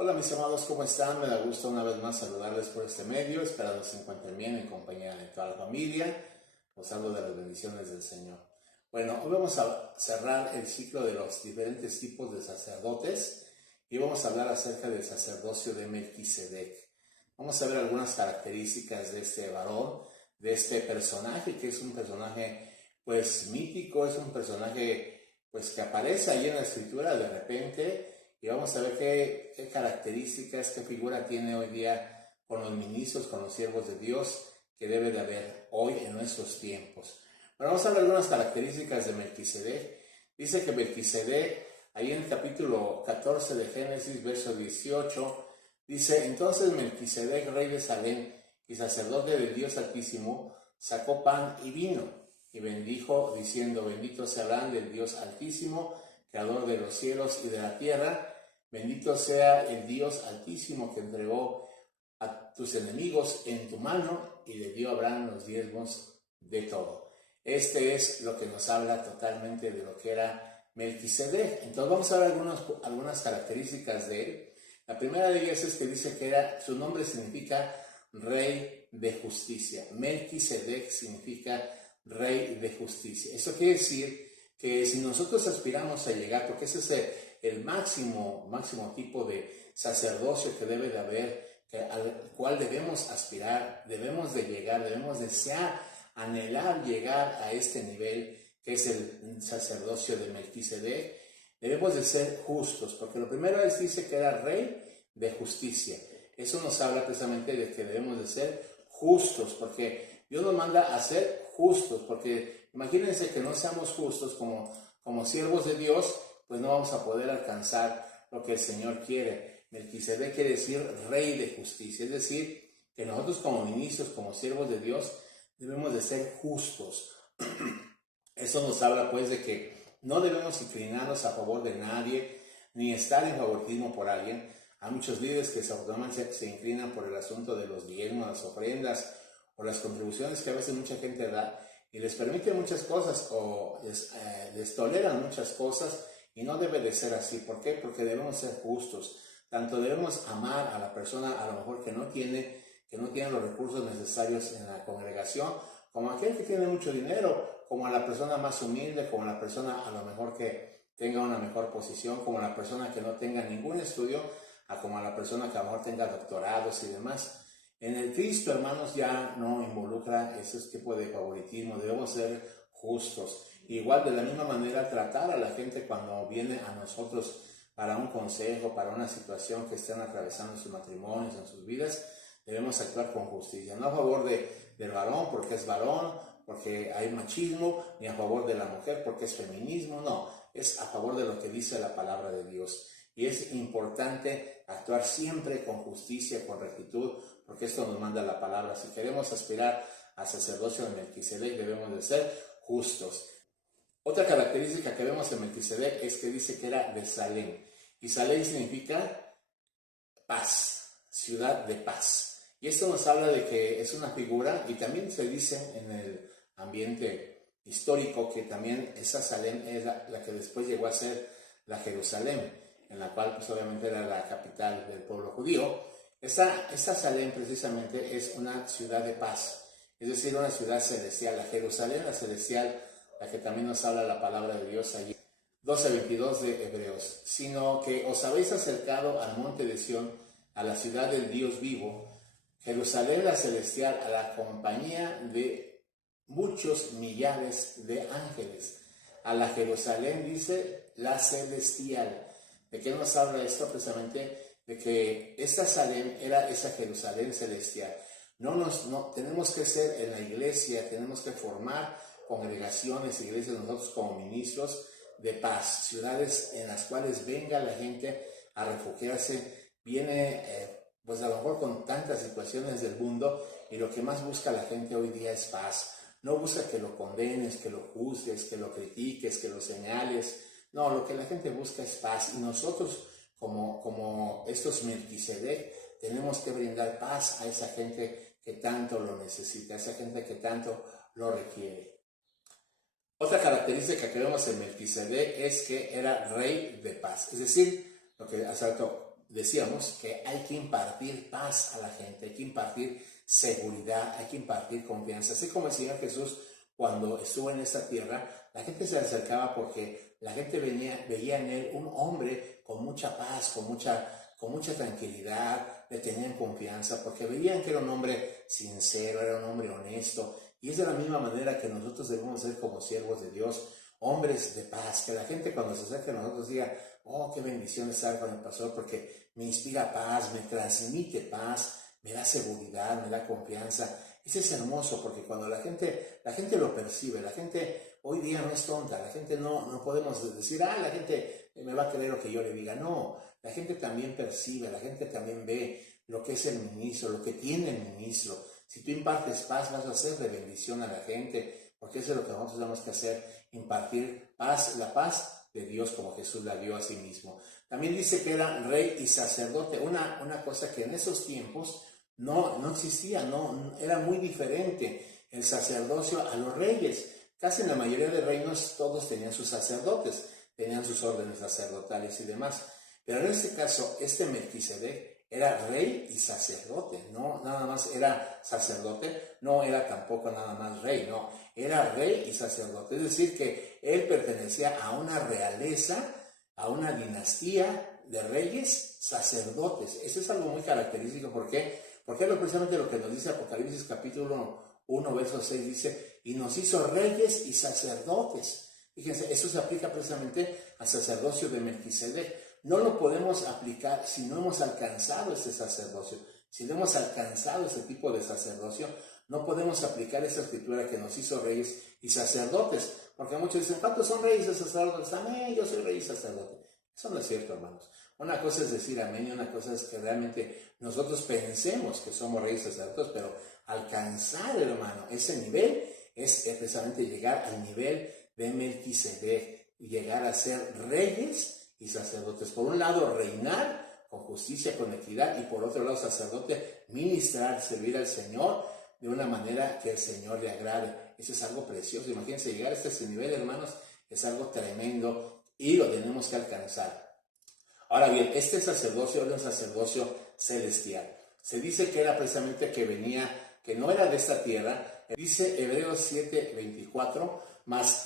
Hola mis amados, ¿cómo están? Me da gusto una vez más saludarles por este medio, esperando se encuentren bien en compañía de toda la familia, gozando de las bendiciones del Señor. Bueno, hoy vamos a cerrar el ciclo de los diferentes tipos de sacerdotes y vamos a hablar acerca del sacerdocio de Melquisedec. Vamos a ver algunas características de este varón, de este personaje, que es un personaje pues mítico, es un personaje pues que aparece ahí en la escritura de repente. Y vamos a ver qué características, qué figura tiene hoy día con los ministros, con los siervos de Dios que debe de haber hoy en nuestros tiempos. Bueno, vamos a ver algunas características de Melquisedec. Dice que Melquisedec, ahí en el capítulo 14 de Génesis, verso 18, dice: entonces Melquisedec, rey de Salem y sacerdote del Dios Altísimo, sacó pan y vino y bendijo, diciendo: bendito sea Abraham del Dios Altísimo, creador de los cielos y de la tierra. Bendito sea el Dios Altísimo que entregó a tus enemigos en tu mano y le dio a Abraham los diezmos de todo. Este es lo que nos habla totalmente de lo que era Melquisedec. Entonces vamos a ver algunas características de él. La primera de ellas es que dice que su nombre significa rey de justicia. Melquisedec significa rey de justicia. Eso quiere decir que si nosotros aspiramos a llegar, porque ese es el máximo tipo de sacerdocio que debe de haber, al cual debemos aspirar, debemos de llegar, debemos desear, anhelar llegar a este nivel que es el sacerdocio de Melquisedec, debemos de ser justos, porque lo primero es, dice que era rey de justicia. Eso nos habla precisamente de que debemos de ser justos, porque Dios nos manda a ser justos, porque imagínense que no seamos justos como siervos de Dios, pues no vamos a poder alcanzar lo que el Señor quiere. Melquisedec quiere decir rey de justicia, es decir, que nosotros como ministros, como siervos de Dios, debemos de ser justos. Eso nos habla pues de que no debemos inclinarnos a favor de nadie, ni estar en favoritismo por alguien. Hay muchos líderes que desafortunadamente se inclinan por el asunto de los diezmos, las ofrendas o las contribuciones que a veces mucha gente da, y les permiten muchas cosas o les toleran muchas cosas, y no debe de ser así. ¿Por qué? Porque debemos ser justos. Tanto debemos amar a la persona a lo mejor que no tiene los recursos necesarios en la congregación, como aquel que tiene mucho dinero, como a la persona más humilde, como a la persona a lo mejor que tenga una mejor posición, como a la persona que no tenga ningún estudio, como a la persona que a lo mejor tenga doctorados y demás. En el Cristo, hermanos, ya no involucra ese tipo de favoritismo. Debemos ser justos. Igual, de la misma manera, tratar a la gente cuando viene a nosotros para un consejo, para una situación que estén atravesando en sus matrimonios, en sus vidas, debemos actuar con justicia. No a favor del varón porque es varón, porque hay machismo, ni a favor de la mujer porque es feminismo. No, es a favor de lo que dice la palabra de Dios. Y es importante actuar siempre con justicia, con rectitud, porque esto nos manda la palabra. Si queremos aspirar al sacerdocio de Melquisedec, debemos de ser justos. Otra característica que vemos en Melquisedec es que dice que era de Salem. Y Salem significa paz, ciudad de paz. Y esto nos habla de que es una figura, y también se dice en el ambiente histórico que también esa Salem es la que después llegó a ser la Jerusalén, en la cual pues obviamente era la capital del pueblo judío. Esa Salem precisamente es una ciudad de paz, es decir, una ciudad celestial. La Jerusalén, la celestial, la que también nos habla la palabra de Dios allí, 12:22 de Hebreos, sino que os habéis acercado al monte de Sión, a la ciudad del Dios vivo, Jerusalén la celestial, a la compañía de muchos millares de ángeles. A la Jerusalén, dice, la celestial. ¿De qué nos habla esto? Precisamente de que esta Salem era esa Jerusalén celestial. No tenemos que ser en la iglesia, tenemos que formar congregaciones, iglesias, nosotros como ministros de paz, ciudades en las cuales venga la gente a refugiarse. Viene pues a lo mejor con tantas situaciones del mundo, y lo que más busca la gente hoy día es paz. No busca que lo condenes, que lo juzgues, que lo critiques, que lo señales. No, lo que la gente busca es paz, y nosotros como estos Melquisedec tenemos que brindar paz a esa gente que tanto lo necesita, a esa gente que tanto lo requiere. Otra característica que vemos en Melquisedec es que era rey de paz, es decir, lo que hace rato decíamos que hay que impartir paz a la gente, hay que impartir seguridad, hay que impartir confianza. Así como el Señor Jesús, cuando estuvo en esta tierra, la gente se le acercaba porque la gente veía en él un hombre con mucha paz, con mucha tranquilidad, le tenían confianza, porque veían que era un hombre sincero, era un hombre honesto. Y es de la misma manera que nosotros debemos ser como siervos de Dios, hombres de paz, que la gente cuando se acerque a nosotros diga: oh, qué bendición estar con el pastor, porque me inspira paz, me transmite paz, me da seguridad, me da confianza. Eso es hermoso, porque cuando la gente lo percibe, la gente hoy día no es tonta, la gente no podemos decir: la gente me va a creer lo que yo le diga. No, la gente también percibe, la gente también ve lo que es el ministro, lo que tiene el ministro. Si tú impartes paz, vas a hacer de bendición a la gente, porque eso es lo que nosotros tenemos que hacer, impartir paz, la paz de Dios como Jesús la dio a sí mismo. También dice que era rey y sacerdote, una cosa que en esos tiempos no existía, era muy diferente el sacerdocio a los reyes. Casi en la mayoría de reinos todos tenían sus sacerdotes, tenían sus órdenes sacerdotales y demás. Pero en este caso, este Melquisedec era rey y sacerdote, no nada más era sacerdote, no era tampoco nada más rey, no, era rey y sacerdote. Es decir, que él pertenecía a una realeza, a una dinastía de reyes sacerdotes. Eso es algo muy característico. ¿Por qué? Porque es precisamente lo que nos dice Apocalipsis capítulo 1, verso 6, dice: y nos hizo reyes y sacerdotes. Fíjense, eso se aplica precisamente al sacerdocio de Melquisedec. No lo podemos aplicar si no hemos alcanzado este sacerdocio. Si no hemos alcanzado ese tipo de sacerdocio, no podemos aplicar esa escritura que nos hizo reyes y sacerdotes. Porque muchos dicen: ¿cuántos son reyes y sacerdotes? Amén, yo soy rey y sacerdote. Eso no es cierto, hermanos. Una cosa es decir amén y una cosa es que realmente nosotros pensemos que somos reyes y sacerdotes, pero alcanzar, hermano, ese nivel es precisamente llegar al nivel de Melquisedec y llegar a ser reyes y sacerdotes. Por un lado, reinar con justicia, con equidad, y por otro lado, sacerdote, ministrar, servir al Señor de una manera que el Señor le agrade. Eso es algo precioso. Imagínense, llegar hasta ese nivel, hermanos, es algo tremendo y lo tenemos que alcanzar. Ahora bien, este sacerdocio era un sacerdocio celestial. Se dice que era precisamente que no era de esta tierra. Dice Hebreos 7:24, mas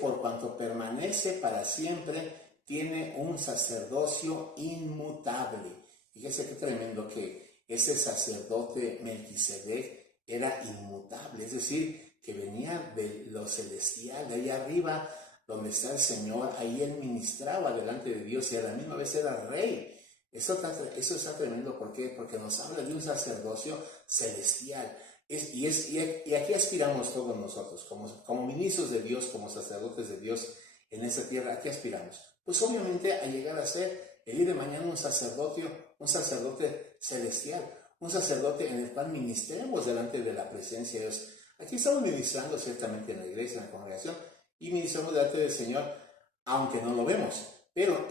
por cuanto permanece para siempre, tiene un sacerdocio inmutable. Fíjese qué tremendo, que ese sacerdote Melquisedec era inmutable, es decir, que venía de lo celestial, de ahí arriba, donde está el Señor. Ahí él ministraba delante de Dios y a la misma vez era rey. Eso está tremendo. ¿Por qué? Porque nos habla de un sacerdocio celestial. Y aquí aspiramos todos nosotros, como ministros de Dios, como sacerdotes de Dios en esta tierra. ¿A qué aspiramos? Pues obviamente a llegar a ser el día de mañana un sacerdote celestial, un sacerdote en el cual ministremos delante de la presencia de Dios. Aquí estamos ministrando ciertamente en la iglesia, en la congregación, y ministramos delante del Señor, aunque no lo vemos. Pero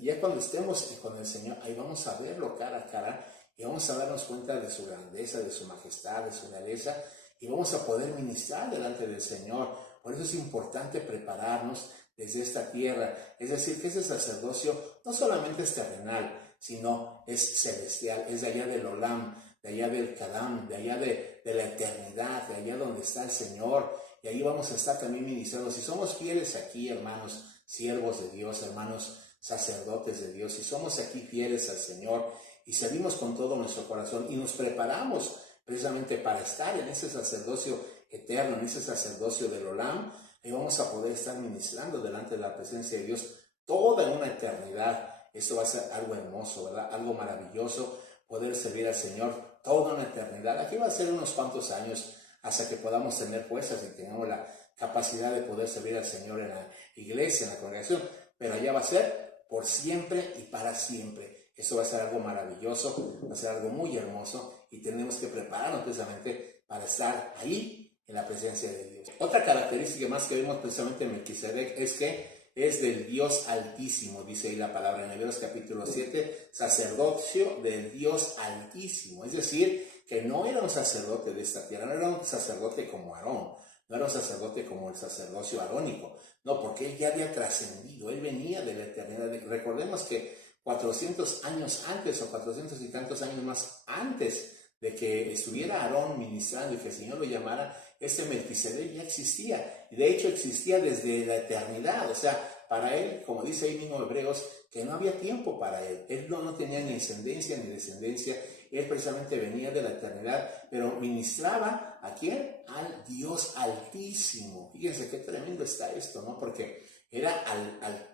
ya cuando estemos con el Señor, ahí vamos a verlo cara a cara y vamos a darnos cuenta de su grandeza, de su majestad, de su realeza, y vamos a poder ministrar delante del Señor. Por eso es importante prepararnos desde esta tierra. Es decir, que ese sacerdocio no solamente es terrenal, sino es celestial, es de allá del Olam, de allá del Kadam, de allá de la eternidad, de allá donde está el Señor. Y ahí vamos a estar también ministrando. Si somos fieles aquí, hermanos, siervos de Dios, hermanos, sacerdotes de Dios, si somos aquí fieles al Señor y servimos con todo nuestro corazón y nos preparamos precisamente para estar en ese sacerdocio eterno, en ese sacerdocio del Olam, y vamos a poder estar ministrando delante de la presencia de Dios toda una eternidad. Eso va a ser algo hermoso, ¿verdad? Algo maravilloso, poder servir al Señor toda una eternidad. Aquí va a ser unos cuantos años hasta que podamos tener fuerzas y tengamos la capacidad de poder servir al Señor en la iglesia, en la congregación, pero allá va a ser por siempre y para siempre. Eso va a ser algo maravilloso, va a ser algo muy hermoso, y tenemos que prepararnos precisamente para estar ahí en la presencia de Dios. Otra característica más que vemos precisamente en Melquisedec es que es del Dios Altísimo, dice ahí la palabra en Hebreos capítulo 7, sacerdocio del Dios Altísimo. Es decir, que no era un sacerdote de esta tierra, no era un sacerdote como Aarón, no era un sacerdote como el sacerdocio arónico, no, porque él ya había trascendido, él venía de la eternidad. Recordemos que 400 años antes o 400 y tantos años más antes de que estuviera Aarón ministrando y que el Señor lo llamara, este Melquisedec ya existía. Y de hecho existía desde la eternidad. O sea, para él, como dice ahí mismo Hebreos, que no había tiempo para él. Él no tenía ni ascendencia ni descendencia. Él precisamente venía de la eternidad, pero ministraba ¿a quién? Al Dios Altísimo. Fíjense qué tremendo está esto, ¿no? Porque era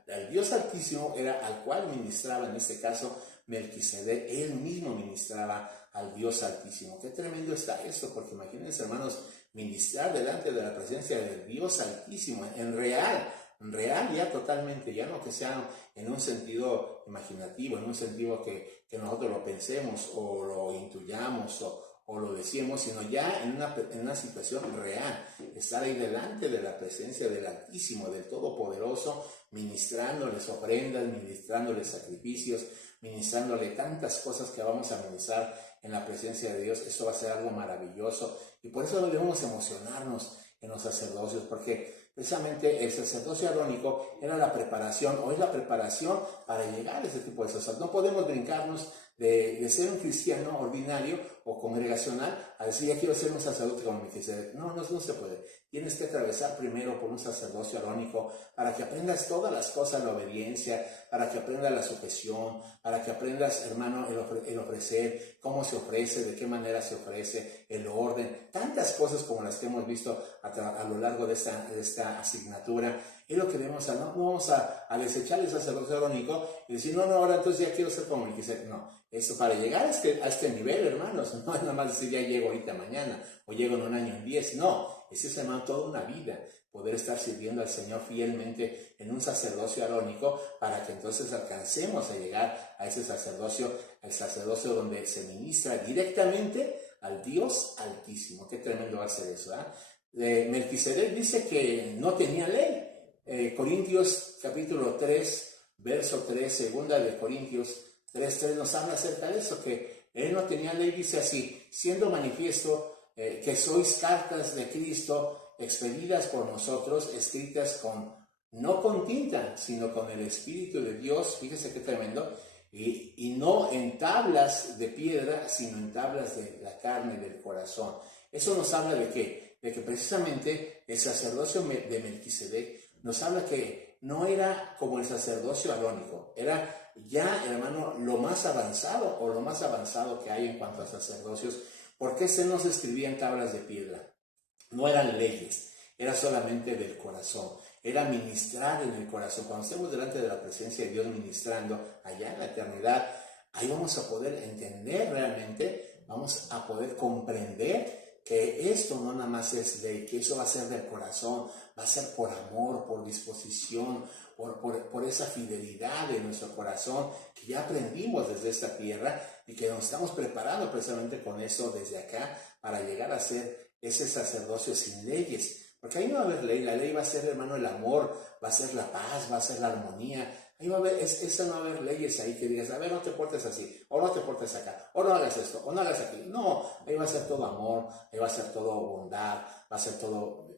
al Dios Altísimo, era al cual ministraba, en este caso, Melquisedec. Él mismo ministraba al Dios Altísimo. Qué tremendo está esto, porque imagínense, hermanos, ministrar delante de la presencia del Dios Altísimo, en real ya totalmente, ya no que sea en un sentido imaginativo, en un sentido que nosotros lo pensemos o lo intuyamos o lo decimos, sino ya en una situación real, estar ahí delante de la presencia del Altísimo, del Todopoderoso, ministrándoles ofrendas, ministrándoles sacrificios, ministrándole tantas cosas que vamos a ministrar en la presencia de Dios. Eso va a ser algo maravilloso, y por eso debemos emocionarnos en los sacerdocios, porque precisamente el sacerdocio arónico era la preparación, o es la preparación para llegar a ese tipo de sacerdocio. No podemos brincarnos de ser un cristiano ordinario o congregacional a decir, ya quiero ser un sacerdote como Melquisedec. No se puede. Tienes que atravesar primero por un sacerdocio arónico para que aprendas todas las cosas, la obediencia, para que aprendas la sujeción, para que aprendas, hermano, el ofrecer, cómo se ofrece, de qué manera se ofrece, el orden, tantas cosas como las que hemos visto a lo largo de esta asignatura. Es lo que debemos hacer. No vamos a desechar el sacerdocio arónico y decir, no, ahora entonces ya quiero ser como Melquisedec. No, eso para llegar a este nivel, hermanos, no es nada más decir ya llego ahorita mañana o llego en un año, en 10. No, es hermano, toda una vida poder estar sirviendo al Señor fielmente en un sacerdocio arónico, para que entonces alcancemos a llegar a ese sacerdocio, el sacerdocio donde se ministra directamente al Dios Altísimo. Qué tremendo va a ser eso, Melquisedec dice que no tenía ley. Corintios capítulo 3, verso 3, segunda de Corintios 3:3 nos habla acerca de eso, que él no tenía ley. Dice así: siendo manifiesto que sois cartas de Cristo, expedidas por nosotros, escritas no con tinta, sino con el Espíritu de Dios. Fíjese qué tremendo. Y no en tablas de piedra, sino en tablas de la carne y del corazón. Eso nos habla de qué? De que precisamente el sacerdocio de Melquisedec nos habla que no era como el sacerdocio arónico, era ya, hermano, lo más avanzado, o lo más avanzado que hay en cuanto a sacerdocios, porque se nos escribía en tablas de piedra. No eran leyes, era solamente del corazón, era ministrar en el corazón. Cuando estemos delante de la presencia de Dios ministrando allá en la eternidad, ahí vamos a poder entender realmente, vamos a poder comprender que esto no nada más es ley, que eso va a ser del corazón, va a ser por amor, por disposición, por esa fidelidad de nuestro corazón que ya aprendimos desde esta tierra, y que nos estamos preparando precisamente con eso desde acá para llegar a ser ese sacerdocio sin leyes. Porque ahí no va a haber ley. La ley va a ser, hermano, el amor, va a ser la paz, va a ser la armonía. Ahí va a haber, no va a haber leyes ahí que digas, a ver, no te portes así, o no te portes acá, o no hagas esto, o no hagas aquí. No, ahí va a ser todo amor, ahí va a ser todo bondad, va a ser todo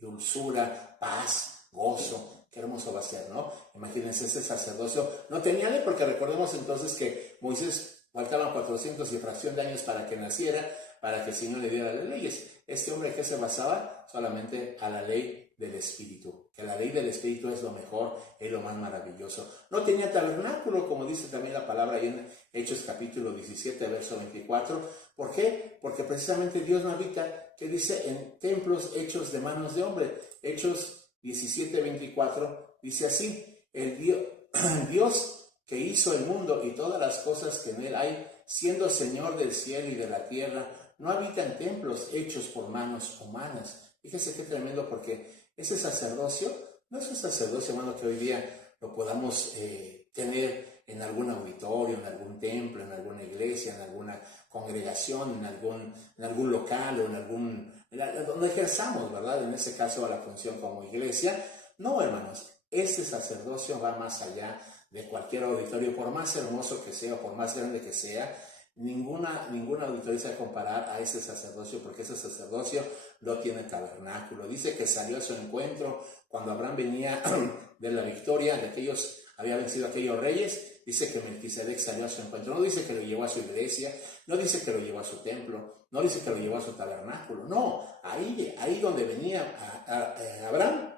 dulzura, paz, gozo. Qué hermoso va a ser, ¿no? Imagínense, ese sacerdocio no tenía ley, porque recordemos entonces que Moisés faltaban 400 y fracción de años para que naciera, para que el Señor le diera las leyes. Este hombre, ¿qué se basaba? Solamente a la ley del Espíritu, que la ley del Espíritu es lo mejor, es lo más maravilloso. No tenía tabernáculo, como dice también la palabra ahí en Hechos capítulo 17, verso 24. ¿Por qué? Porque precisamente Dios no habita, que dice, en templos hechos de manos de hombre. Hechos 17:24 dice así: el Dios que hizo el mundo y todas las cosas que en él hay, siendo Señor del cielo y de la tierra, no habita en templos hechos por manos humanas. Fíjese qué tremendo, porque ese sacerdocio no es un sacerdocio, hermano, que hoy día lo podamos tener en algún auditorio, en algún templo, en alguna iglesia, en alguna congregación, en algún local, o donde ejerzamos, ¿verdad? En ese caso, la función como iglesia. No, hermanos, este sacerdocio va más allá de cualquier auditorio, por más hermoso que sea, o por más grande que sea. Ninguna auditoría se va a comparar a ese sacerdocio, porque ese sacerdocio no tiene tabernáculo. Dice que salió a su encuentro cuando Abraham venía de la victoria de aquellos había vencido a aquellos reyes, dice que Melquisedec salió a su encuentro. No dice que lo llevó a su iglesia, no dice que lo llevó a su templo, no dice que lo llevó a su tabernáculo. No, ahí donde venía Abraham,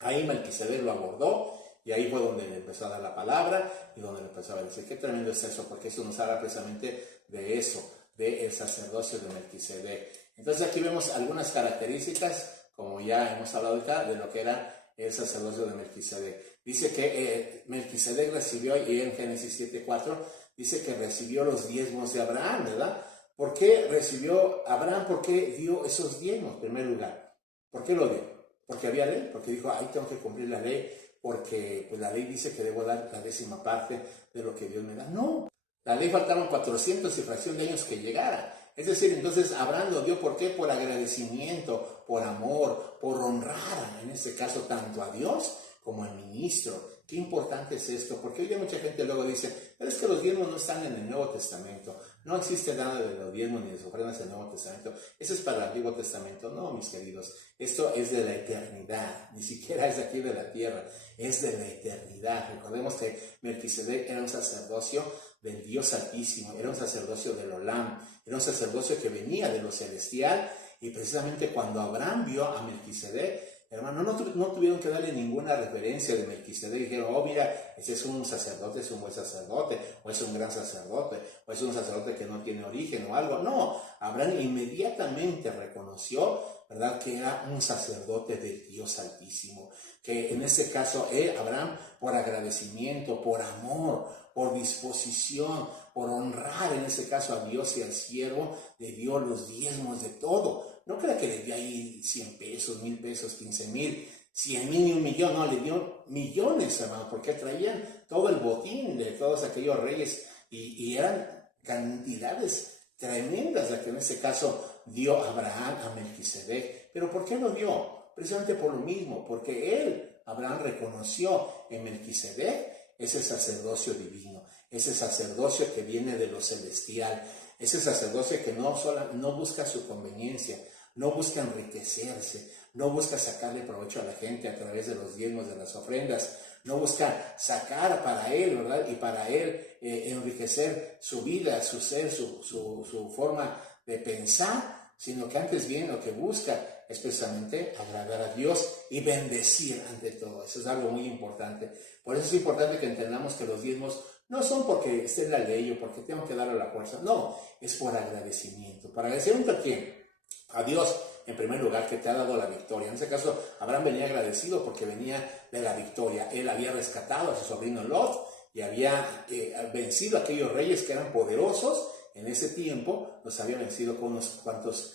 ahí Melquisedec lo abordó. Y ahí fue donde le empezó a dar la palabra y donde le empezó a decir, qué tremendo es eso, porque eso nos habla precisamente de eso, del sacerdocio de Melquisedec. Entonces aquí vemos algunas características, como ya hemos hablado acá, de lo que era el sacerdocio de Melquisedec. Dice que Melquisedec recibió, y en Génesis 7:4, dice que recibió los diezmos de Abraham, ¿verdad? ¿Por qué recibió Abraham? ¿Por qué dio esos diezmos en primer lugar? ¿Por qué lo dio? Porque había ley, porque dijo, ahí tengo que cumplir la ley, porque pues la ley dice que debo dar la 10ª parte de lo que Dios me da. No, la ley faltaban 400 y fracción de años que llegara. Es decir, entonces Abraham lo dio, ¿por qué? Por agradecimiento, por amor, por honrar, en este caso, tanto a Dios como al ministro. Qué importante es esto, porque hoy mucha gente luego dice, pero es que los diezmos no están en el Nuevo Testamento, no existe nada de los diezmos ni de las ofrendas en el Nuevo Testamento, eso es para el Antiguo Testamento. No, mis queridos, esto es de la eternidad, ni siquiera es de aquí de la tierra, es de la eternidad. Recordemos que Melquisedec era un sacerdocio del Dios Altísimo, era un sacerdocio del Olam, era un sacerdocio que venía de lo celestial, y precisamente cuando Abraham vio a Melquisedec, hermano, no tuvieron que darle ninguna referencia de Melquisedec. Dijeron, oh, mira, ese es un sacerdote, es un buen sacerdote, o es un gran sacerdote, o es un sacerdote que no tiene origen o algo. No, Abraham inmediatamente reconoció, ¿verdad?, que era un sacerdote del Dios Altísimo. Que en este caso, Abraham, por agradecimiento, por amor, por disposición, por honrar en este caso a Dios y al siervo, le dio los diezmos de todo. No crea que le dio ahí 100 pesos, 1000 pesos, 15,000, 100,000 y 1,000,000. No, le dio millones, hermano, porque traían todo el botín de todos aquellos reyes y eran cantidades tremendas las que en este caso dio Abraham a Melquisedec. ¿Pero por qué lo dio? Precisamente por lo mismo, porque Abraham reconoció en Melquisedec ese sacerdocio divino, ese sacerdocio que viene de lo celestial, ese sacerdocio que no busca su conveniencia, no busca enriquecerse, no busca sacarle provecho a la gente a través de los diezmos, de las ofrendas, no busca sacar para él, ¿verdad? Y para él enriquecer su vida, su ser, su forma de pensar, sino que antes bien lo que busca es precisamente agradar a Dios y bendecir ante todo. Eso es algo muy importante. Por eso es importante que entendamos que los diezmos no son porque esté en la ley o porque tengo que darle a la fuerza. No, es por agradecimiento. ¿Para agradecimiento a quién? A Dios, en primer lugar, que te ha dado la victoria. En ese caso, Abraham venía agradecido porque venía de la victoria. Él había rescatado a su sobrino Lot y había vencido a aquellos reyes que eran poderosos. En ese tiempo los había vencido con unos cuantos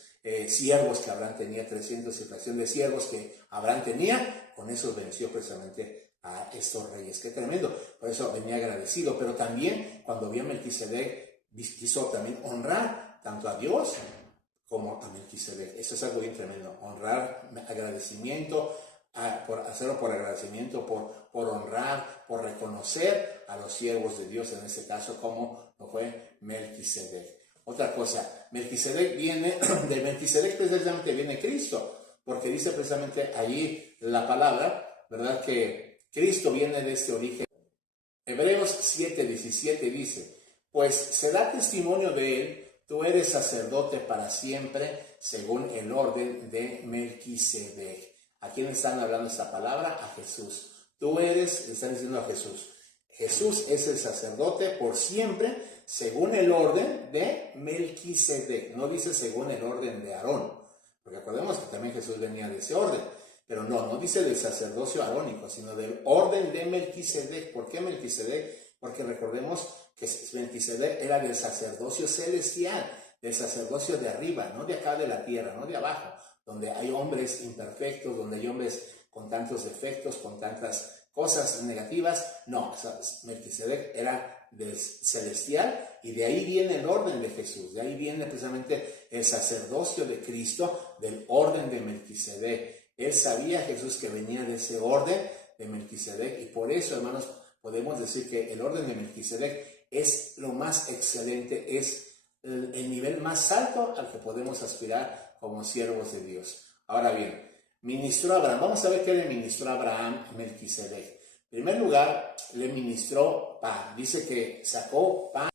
siervos que Abraham tenía, 300 y fracción de siervos que Abraham tenía. Con esos venció precisamente a estos reyes. Qué tremendo. Por eso venía agradecido. Pero también cuando vio a Melquisedec, quiso también honrar tanto a Dios como a Melquisedec. Eso es algo bien tremendo. Honrar, agradecimiento, hacerlo por agradecimiento, por honrar, por reconocer a los siervos de Dios, en este caso como lo fue Melquisedec. Otra cosa, Melquisedec viene, de Melquisedec precisamente viene Cristo, porque dice precisamente allí la palabra, ¿verdad?, que Cristo viene de este origen. Hebreos 7:17 dice, pues se da testimonio de él, tú eres sacerdote para siempre, según el orden de Melquisedec. ¿A quién están hablando esta palabra? A Jesús. Tú eres, están diciendo a Jesús. Jesús es el sacerdote por siempre, según el orden de Melquisedec. No dice según el orden de Aarón, porque acordemos que también Jesús venía de ese orden. Pero no dice del sacerdocio arónico, sino del orden de Melquisedec. ¿Por qué Melquisedec? Porque recordemos que Melquisedec era del sacerdocio celestial, del sacerdocio de arriba, no de acá de la tierra, no de abajo, donde hay hombres imperfectos, donde hay hombres con tantos defectos, con tantas cosas negativas. No, Melquisedec era del celestial y de ahí viene el orden de Jesús, de ahí viene precisamente el sacerdocio de Cristo, del orden de Melquisedec. Él sabía, Jesús, que venía de ese orden de Melquisedec, y por eso, hermanos, podemos decir que el orden de Melquisedec es lo más excelente, es el nivel más alto al que podemos aspirar como siervos de Dios. Ahora bien, ministró a Abraham. Vamos a ver qué le ministró a Abraham a Melquisedec. En primer lugar, le ministró pan. Dice que sacó pan.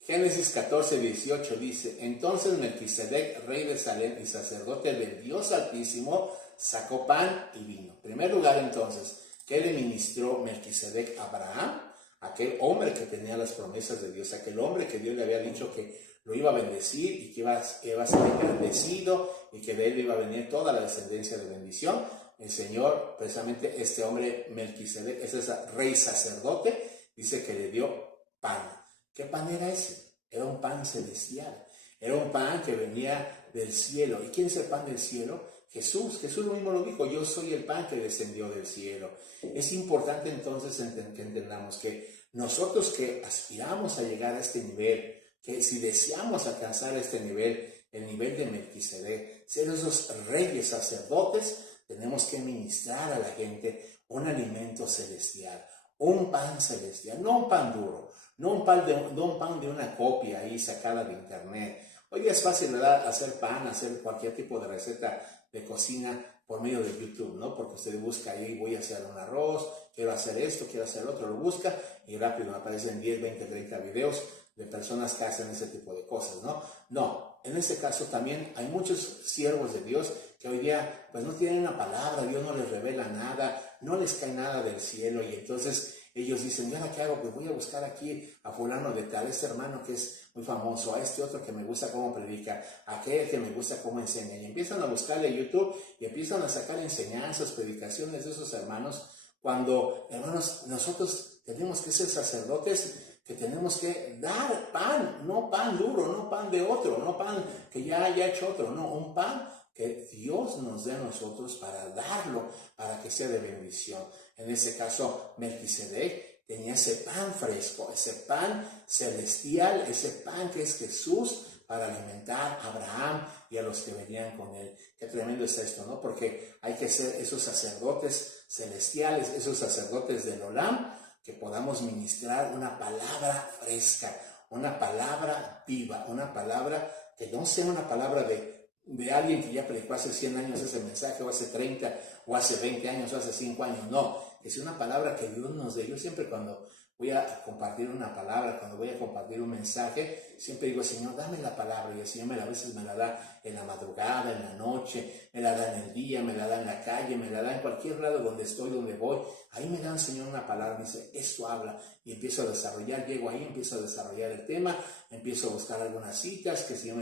Génesis 14, 18 dice, entonces Melquisedec, rey de Salem y sacerdote del Dios Altísimo, sacó pan y vino. En primer lugar, entonces, ¿qué le ministró Melquisedec a Abraham? Aquel hombre que tenía las promesas de Dios, aquel hombre que Dios le había dicho que lo iba a bendecir y que iba a ser engrandecido y que de él iba a venir toda la descendencia de bendición. El Señor, precisamente este hombre Melquisedec, ese rey sacerdote, dice que le dio pan. ¿Qué pan era ese? Era un pan celestial. Era un pan que venía del cielo. ¿Y quién es el pan del cielo? Jesús. Jesús mismo lo dijo, yo soy el pan que descendió del cielo. Es importante entonces que entendamos que nosotros que aspiramos a llegar a este nivel, que si deseamos alcanzar este nivel, el nivel de Melquisedec, ser esos reyes sacerdotes, tenemos que ministrar a la gente un alimento celestial, un pan celestial, no un pan duro, no un pan de una copia ahí sacada de internet. Hoy es fácil, ¿verdad?, hacer pan, hacer cualquier tipo de receta de cocina por medio de YouTube, ¿no? Porque usted busca ahí, voy a hacer un arroz, quiero hacer esto, quiero hacer otro, lo busca y rápido me aparecen 10, 20, 30 videos de personas que hacen ese tipo de cosas, ¿no? No, en este caso también hay muchos siervos de Dios que hoy día pues no tienen una palabra, Dios no les revela nada, no les cae nada del cielo y entonces ellos dicen, ¿y ahora qué hago? Pues voy a buscar aquí a fulano de tal, este hermano que es muy famoso, a este otro que me gusta cómo predica, a aquel que me gusta cómo enseña. Y empiezan a buscarle a YouTube y empiezan a sacar enseñanzas, predicaciones de esos hermanos, cuando, hermanos, nosotros tenemos que ser sacerdotes que tenemos que dar pan, no pan duro, no pan de otro, no pan que ya haya hecho otro, no, un pan que Dios nos dé a nosotros para darlo, para que sea de bendición. En ese caso, Melquisedec tenía ese pan fresco, ese pan celestial, ese pan que es Jesús para alimentar a Abraham y a los que venían con él. Qué tremendo es esto, ¿no? Porque hay que ser esos sacerdotes celestiales, esos sacerdotes del Olam, que podamos ministrar una palabra fresca, una palabra viva, una palabra que no sea una palabra de alguien que ya predicó hace 100 años ese mensaje, o hace 30, o hace 20 años, o hace 5 años, no, que sea una palabra que Dios nos dé. Yo siempre cuando voy a compartir una palabra, cuando voy a compartir un mensaje, siempre digo, Señor, dame la palabra, y el Señor a veces me la da en la madrugada, en la noche, me la da en el día, me la da en la calle, me la da en cualquier lado donde estoy, donde voy, ahí me da el Señor una palabra, me dice, esto habla, y empiezo a desarrollar, llego ahí, empiezo a desarrollar el tema, empiezo a buscar algunas citas que el Señor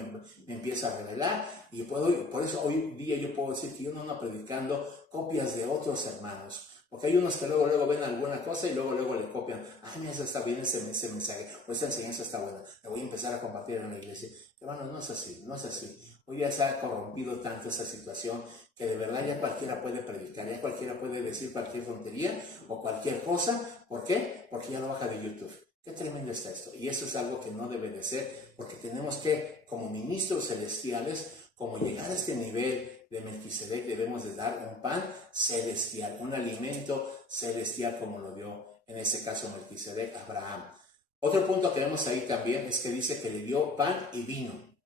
me empieza a revelar, y por eso hoy día yo puedo decir que yo no ando predicando copias de otros hermanos, porque hay unos que luego ven alguna cosa y luego le copian. Mira, eso está bien, ese mensaje, o esa enseñanza está buena, la voy a empezar a compartir en la iglesia. Hermanos, no es así, no es así. Hoy ya se ha corrompido tanto esa situación que de verdad ya cualquiera puede predicar, ya cualquiera puede decir cualquier tontería o cualquier cosa. ¿Por qué? Porque ya lo baja de YouTube. Qué tremendo está esto. Y eso es algo que no debe de ser, porque tenemos que, como ministros celestiales, como llegar a este nivel de Melquisedec, debemos de dar un pan celestial, un alimento celestial como lo dio en este caso Melquisedec a Abraham. Otro punto que vemos ahí también es que dice que le dio pan y vino.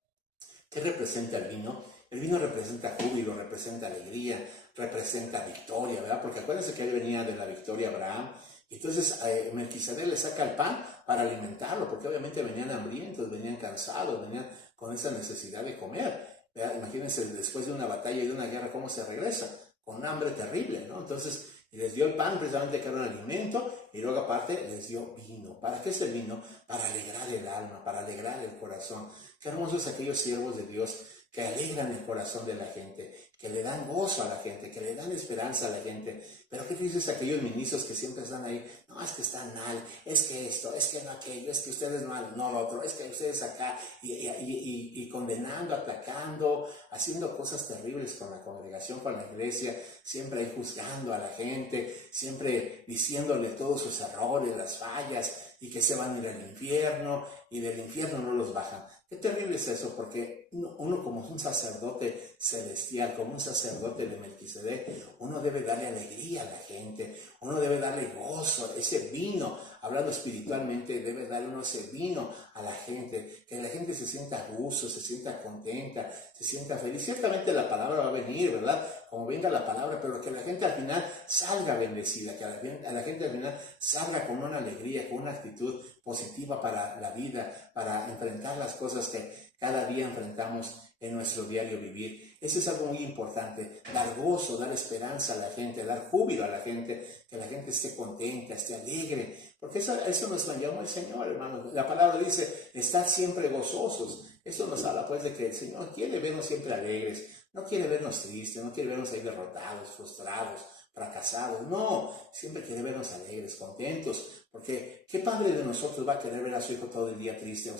¿Qué representa el vino? El vino representa júbilo, representa alegría, representa victoria, ¿verdad? Porque acuérdense que él venía de la victoria Abraham. Entonces Melquisedec le saca el pan para alimentarlo, porque obviamente venían hambrientos, venían cansados, venían con esa necesidad de comer. Imagínense después de una batalla y de una guerra cómo se regresa, con un hambre terrible, ¿no? Entonces les dio el pan precisamente que era un alimento y luego aparte les dio vino. ¿Para qué es el vino? Para alegrar el alma, para alegrar el corazón. Qué hermosos aquellos siervos de Dios que alegran el corazón de la gente, que le dan gozo a la gente, que le dan esperanza a la gente. Pero ¿qué dices aquellos ministros que siempre están ahí? No, es que están mal, es que esto, es que no aquello, es que ustedes no lo otro, es que ustedes acá, y condenando, atacando, haciendo cosas terribles con la congregación, con la iglesia, siempre ahí juzgando a la gente, siempre diciéndole todos sus errores, las fallas, y que se van a ir al infierno, y del infierno no los bajan. Qué terrible es eso, porque uno como un sacerdote celestial, como un sacerdote de Melquisedec, uno debe darle alegría a la gente, uno debe darle gozo, ese vino hablando espiritualmente, debe darle uno ese vino a la gente, que la gente se sienta a gusto, se sienta contenta, se sienta feliz. Ciertamente la palabra va a venir, ¿verdad? Como venga la palabra, pero que la gente al final salga bendecida, que la gente al final salga con una alegría, con una actitud positiva para la vida, para enfrentar las cosas que cada día enfrentamos en nuestro diario vivir. Eso es algo muy importante, dar gozo, dar esperanza a la gente, dar júbilo a la gente, que la gente esté contenta, esté alegre, porque eso nos llamó el Señor, hermano. La palabra dice, estad siempre gozosos. Esto nos habla pues de que el Señor quiere vernos siempre alegres, no quiere vernos tristes, no quiere vernos ahí derrotados, frustrados, fracasados. No, siempre quiere vernos alegres, contentos, porque ¿qué padre de nosotros va a querer ver a su hijo todo el día triste, o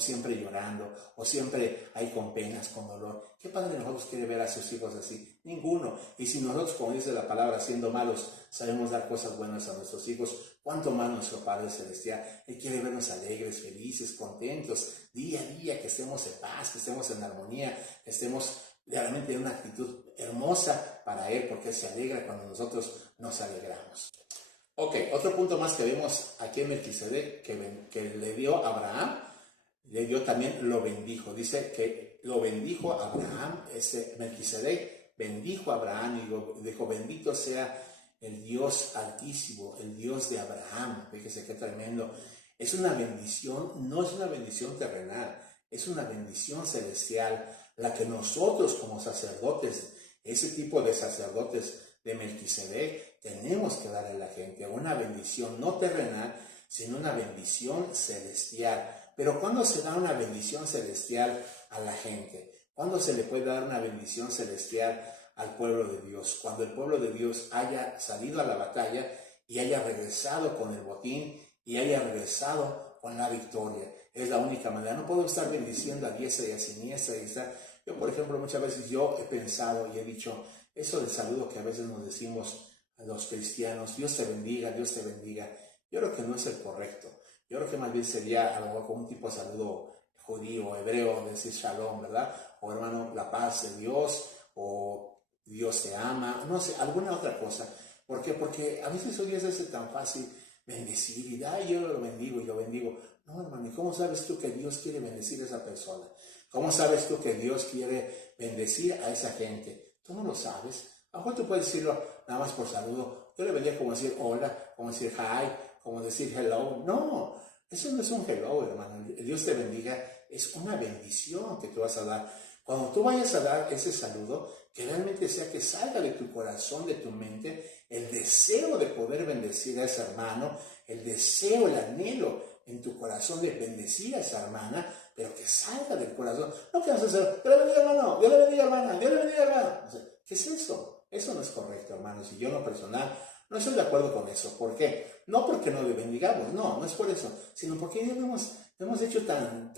siempre llorando, o siempre ahí con penas, con dolor? ¿Qué padre de nosotros quiere ver a sus hijos así? Ninguno. Y si nosotros, como dice la palabra, siendo malos, sabemos dar cosas buenas a nuestros hijos, ¿cuánto más nuestro Padre Celestial? Él quiere vernos alegres, felices, contentos, día a día, que estemos en paz, que estemos en armonía, que estemos realmente en una actitud hermosa para Él, porque Él se alegra cuando nosotros nos alegramos. Ok, otro punto más que vemos aquí en Melquisedec, que le dio a Abraham, le dio también, lo bendijo. Dice que lo bendijo a Abraham, Melquisedec bendijo a Abraham y dijo, bendito sea el Dios altísimo, el Dios de Abraham. Fíjese qué tremendo. Es una bendición, no es una bendición terrenal, es una bendición celestial, la que nosotros como sacerdotes, ese tipo de sacerdotes de Melquisedec, tenemos que darle a la gente una bendición no terrenal, sino una bendición celestial. Pero ¿cuándo se da una bendición celestial a la gente? ¿Cuándo se le puede dar una bendición celestial al pueblo de Dios? Cuando el pueblo de Dios haya salido a la batalla y haya regresado con el botín y haya regresado con la victoria. Es la única manera. No podemos estar bendiciendo a diestra y a siniestra. Yo, por ejemplo, muchas veces yo he pensado y he dicho eso del saludo que a veces nos decimos a los cristianos, Dios te bendiga, Dios te bendiga. Yo creo que no es el correcto. Yo creo que más bien sería a lo mejor como un tipo de saludo judío, hebreo, decir shalom, ¿verdad? O hermano, la paz de Dios, o Dios te ama, no sé, alguna otra cosa. ¿Por qué? Porque a veces hoy es tan fácil bendecir y yo lo bendigo y lo bendigo. No, hermano, ¿y cómo sabes tú que Dios quiere bendecir a esa persona? ¿Cómo sabes tú que Dios quiere bendecir a esa gente? Tú no lo sabes. A lo mejor tú puedes decirlo nada más por saludo. Yo le vendría como decir hola, como decir hi, como decir hello. No, eso no es un hello, hermano. Dios te bendiga. Es una bendición que tú vas a dar. Cuando tú vayas a dar ese saludo, que realmente sea que salga de tu corazón, de tu mente, el deseo de poder bendecir a ese hermano, el deseo, el anhelo en tu corazón de bendecir a esa hermana, pero que salga del corazón. No que vas a hacer, Dios le bendiga, hermano, Dios le bendiga, hermana, Dios le bendiga, hermano. O sea, ¿qué es eso? Eso no es correcto, hermanos. Y yo en lo personal no estoy de acuerdo con eso. ¿Por qué? No porque no le bendigamos, no es por eso, sino porque ya lo hemos hecho tan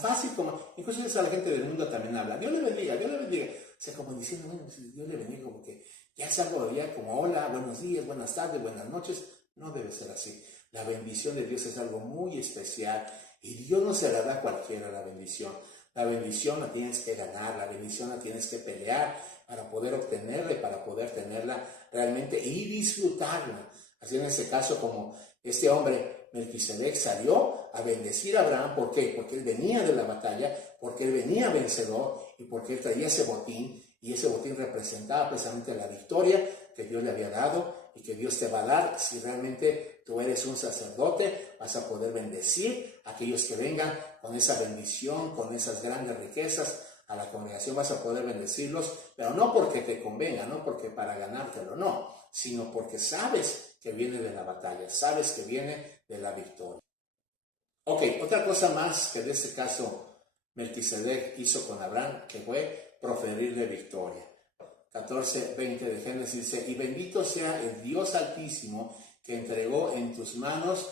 fácil como, incluso a la gente del mundo también habla, Dios le bendiga, Dios le bendiga. O sea, como diciendo, bueno, Dios le bendiga, como que ya es algo ya como hola, buenos días, buenas tardes, buenas noches. No debe ser así. La bendición de Dios es algo muy especial y Dios no se la da a cualquiera la bendición. La bendición la tienes que ganar, la bendición la tienes que pelear para poder obtenerla y para poder tenerla realmente y disfrutarla. Así en ese caso, como este hombre Melquisedec salió a bendecir a Abraham, ¿por qué? Porque él venía de la batalla, porque él venía vencedor y porque él traía ese botín, y ese botín representaba precisamente la victoria que Dios le había dado y que Dios te va a dar si realmente tú eres un sacerdote. Vas a poder bendecir a aquellos que vengan con esa bendición, con esas grandes riquezas a la congregación. Vas a poder bendecirlos, pero no porque te convenga, no porque para ganártelo, no, sino porque sabes que viene de la batalla, sabes que viene de la victoria. Ok, otra cosa más que de este caso Melquisedec hizo con Abraham, que fue proferirle victoria. 14:20 de Génesis dice, y bendito sea el Dios altísimo que entregó en tus manos,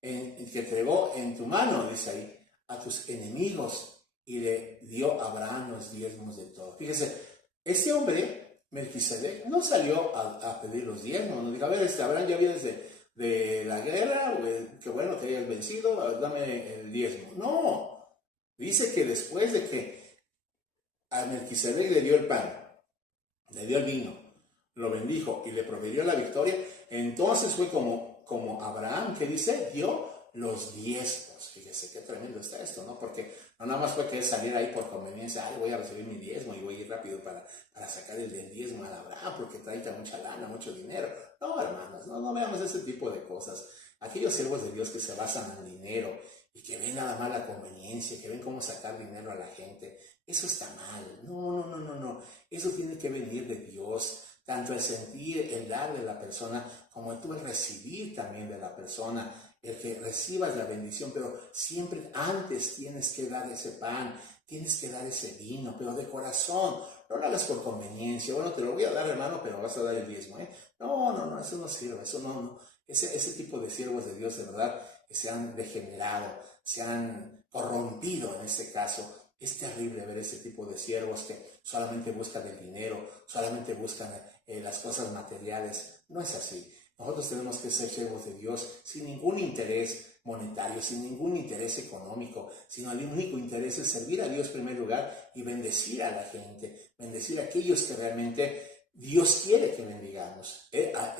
que entregó en tu mano, dice ahí, a tus enemigos, y le dio a Abraham los diezmos de todo. Fíjese, este hombre, Melquisedec, no salió a pedir los diezmos, no dijo, a ver, Abraham ya vienes de la guerra, qué bueno que hayas vencido, dame el diezmo. No, dice que después de que a Melquisedec le dio el pan, le dio el vino, lo bendijo y le proveyó la victoria, entonces fue como como Abraham, que dice, dio los diezmos. Fíjese qué tremendo está esto, ¿no? Porque no nada más fue que él saliera ahí por conveniencia, ay, voy a recibir mi diezmo y voy a ir rápido para sacar el del diezmo a Abraham, porque trae mucha lana, mucho dinero. No, hermanos, no veamos ese tipo de cosas. Aquellos siervos de Dios que se basan en dinero y que ven nada más la conveniencia, que ven cómo sacar dinero a la gente, eso está mal. No. Eso tiene que venir de Dios. Tanto el sentir, el dar de la persona, como tú el recibir también de la persona, el que recibas la bendición, pero siempre antes tienes que dar ese pan, tienes que dar ese vino, pero de corazón, no lo hagas por conveniencia. Bueno, te lo voy a dar, hermano, pero vas a dar el diezmo, ¿eh? No, eso no sirve, eso no. Ese tipo de siervos de Dios, de verdad, que se han degenerado, se han corrompido en este caso. Es terrible ver ese tipo de siervos que solamente buscan el dinero, solamente buscan las cosas materiales. No es así. Nosotros tenemos que ser siervos de Dios sin ningún interés monetario, sin ningún interés económico, sino el único interés es servir a Dios en primer lugar y bendecir a la gente, bendecir a aquellos que realmente Dios quiere que bendigamos.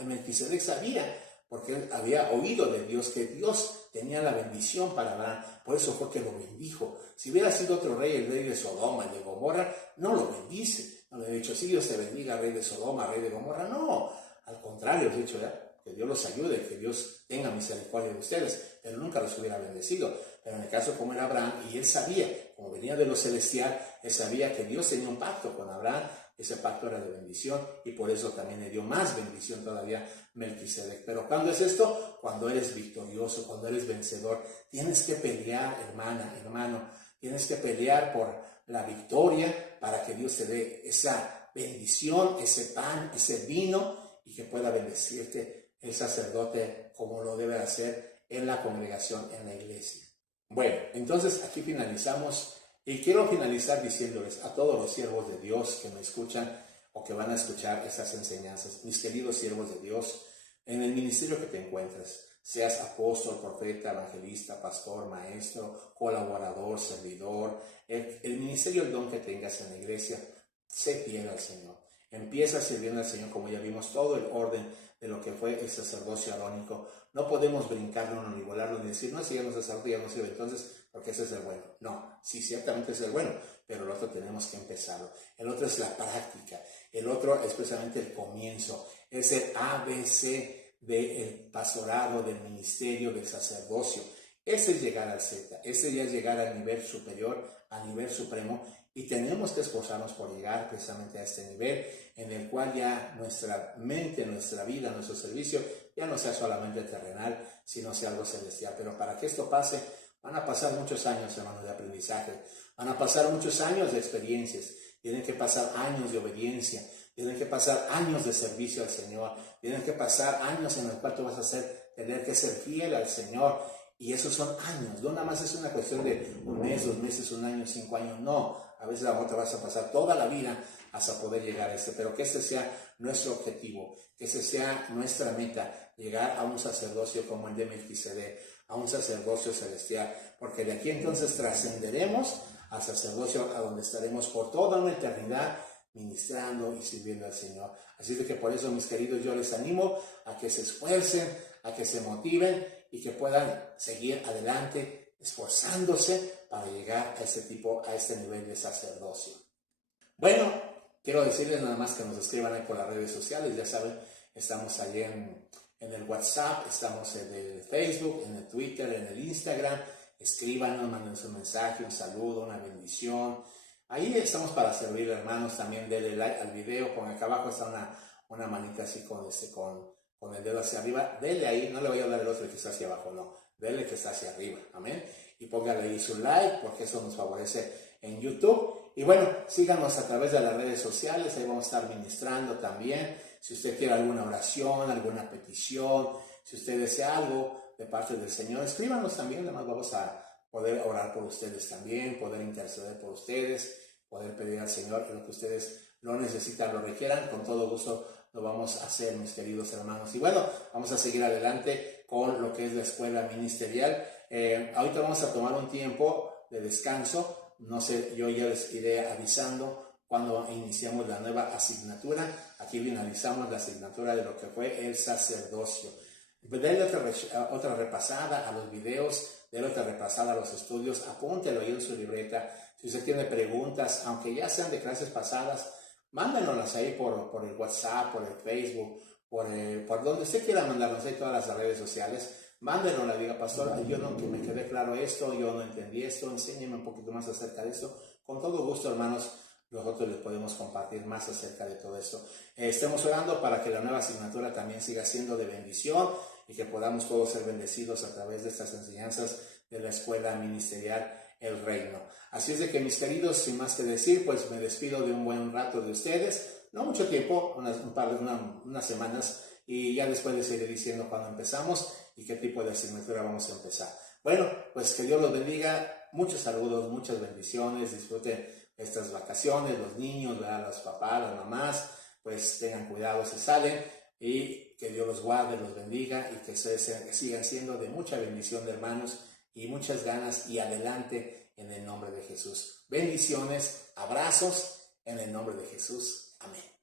Melquisedec sabía, porque él había oído de Dios que Dios tenía la bendición para Abraham, por eso fue que lo bendijo. Si hubiera sido otro rey, el rey de Sodoma, el de Gomorra, no lo bendice. No le he dicho, sí, Dios te bendiga, rey de Sodoma, rey de Gomorra. No, al contrario, he dicho, que Dios los ayude, que Dios tenga misericordia de ustedes, pero nunca los hubiera bendecido. Pero en el caso como era Abraham, y él sabía, como venía de lo celestial, él sabía que Dios tenía un pacto con Abraham. Ese pacto era de bendición y por eso también le dio más bendición todavía Melquisedec. Pero ¿cuándo es esto? Cuando eres victorioso, cuando eres vencedor. Tienes que pelear, hermano. Tienes que pelear por la victoria para que Dios te dé esa bendición, ese pan, ese vino y que pueda bendecirte el sacerdote como lo debe hacer en la congregación, en la iglesia. Bueno, entonces aquí finalizamos. Y quiero finalizar diciéndoles a todos los siervos de Dios que me escuchan o que van a escuchar estas enseñanzas, mis queridos siervos de Dios, en el ministerio que te encuentres, seas apóstol, profeta, evangelista, pastor, maestro, colaborador, servidor, el ministerio, el don que tengas en la iglesia, sé fiel al Señor. Empieza sirviendo al Señor, como ya vimos todo el orden de lo que fue el sacerdocio arónico. No podemos brincarlo ni volarlo ni decir, no, si ya no es sacerdote, ya no sirve, entonces, porque ese es el bueno. No, sí, ciertamente es el bueno, pero el otro tenemos que empezarlo. El otro es la práctica, el otro es precisamente el comienzo, es el ABC del pastorado, del ministerio, del sacerdocio. Ese es llegar al Z, ese ya es llegar al nivel superior, al nivel supremo, y tenemos que esforzarnos por llegar precisamente a este nivel en el cual ya nuestra mente, nuestra vida, nuestro servicio ya no sea solamente terrenal, sino sea algo celestial. Pero para que esto pase, van a pasar muchos años, hermanos, de aprendizaje, van a pasar muchos años de experiencias, tienen que pasar años de obediencia, tienen que pasar años de servicio al Señor, tienen que pasar años en los cuales tú vas a tener que ser fiel al Señor. Y esos son años, no nada más es una cuestión de un mes, 2 meses, 1 año, 5 años, no. A veces a te vas a pasar toda la vida hasta poder llegar a pero que este sea nuestro objetivo, que ese sea nuestra meta, llegar a un sacerdocio como el de Melquisedec, a un sacerdocio celestial, porque de aquí entonces trascenderemos al sacerdocio a donde estaremos por toda una eternidad ministrando y sirviendo al Señor. Así de que por eso, mis queridos, yo les animo a que se esfuercen, a que se motiven y que puedan seguir adelante esforzándose para llegar a este nivel de sacerdocio. Bueno, quiero decirles nada más que nos escriban ahí por las redes sociales, ya saben, estamos allí en el WhatsApp, estamos en el Facebook, en el Twitter, en el Instagram, escríbanos, mándenos un mensaje, un saludo, una bendición. Ahí estamos para servir, hermanos. También denle like al video, por acá abajo está una manita así con el dedo hacia arriba, denle ahí, no le voy a dar el otro que está hacia abajo, no, denle que está hacia arriba, amén, y póngale ahí su like, porque eso nos favorece en YouTube, y bueno, síganos a través de las redes sociales, ahí vamos a estar ministrando también, si usted quiere alguna oración, alguna petición, si usted desea algo de parte del Señor, escríbanos también, además vamos a poder orar por ustedes también, poder interceder por ustedes, poder pedir al Señor que lo que ustedes lo necesitan, lo requieran, con todo gusto lo vamos a hacer, mis queridos hermanos. Y bueno, vamos a seguir adelante con lo que es la escuela ministerial. Ahorita vamos a tomar un tiempo de descanso. No sé, yo ya les iré avisando cuando iniciamos la nueva asignatura. Aquí finalizamos la asignatura de lo que fue el sacerdocio. Denle otra repasada a los videos, denle otra repasada a los estudios, apúntelo ahí en su libreta. Si usted tiene preguntas, aunque ya sean de clases pasadas, mándanoslas ahí por el WhatsApp, por el Facebook, por donde usted quiera mandarnos ahí todas las redes sociales. Mándenosla, diga, pastor, yo no, que me quede claro esto, yo no entendí esto, enséñeme un poquito más acerca de esto. Con todo gusto, hermanos, nosotros les podemos compartir más acerca de todo esto. Estemos orando para que la nueva asignatura también siga siendo de bendición y que podamos todos ser bendecidos a través de estas enseñanzas de la escuela ministerial El Reino. Así es de que, mis queridos, sin más que decir, pues me despido de un buen rato de ustedes. No mucho tiempo, unas semanas, y ya después les iré diciendo cuándo empezamos y qué tipo de asignatura vamos a empezar. Bueno, pues que Dios los bendiga. Muchos saludos, muchas bendiciones. Disfruten estas vacaciones, los niños, ¿verdad? Los papás, las mamás, pues tengan cuidado si salen, y que Dios los guarde, los bendiga, y que sigan siendo de mucha bendición, de hermanos, y muchas ganas y adelante en el nombre de Jesús. Bendiciones, abrazos en el nombre de Jesús. Amén.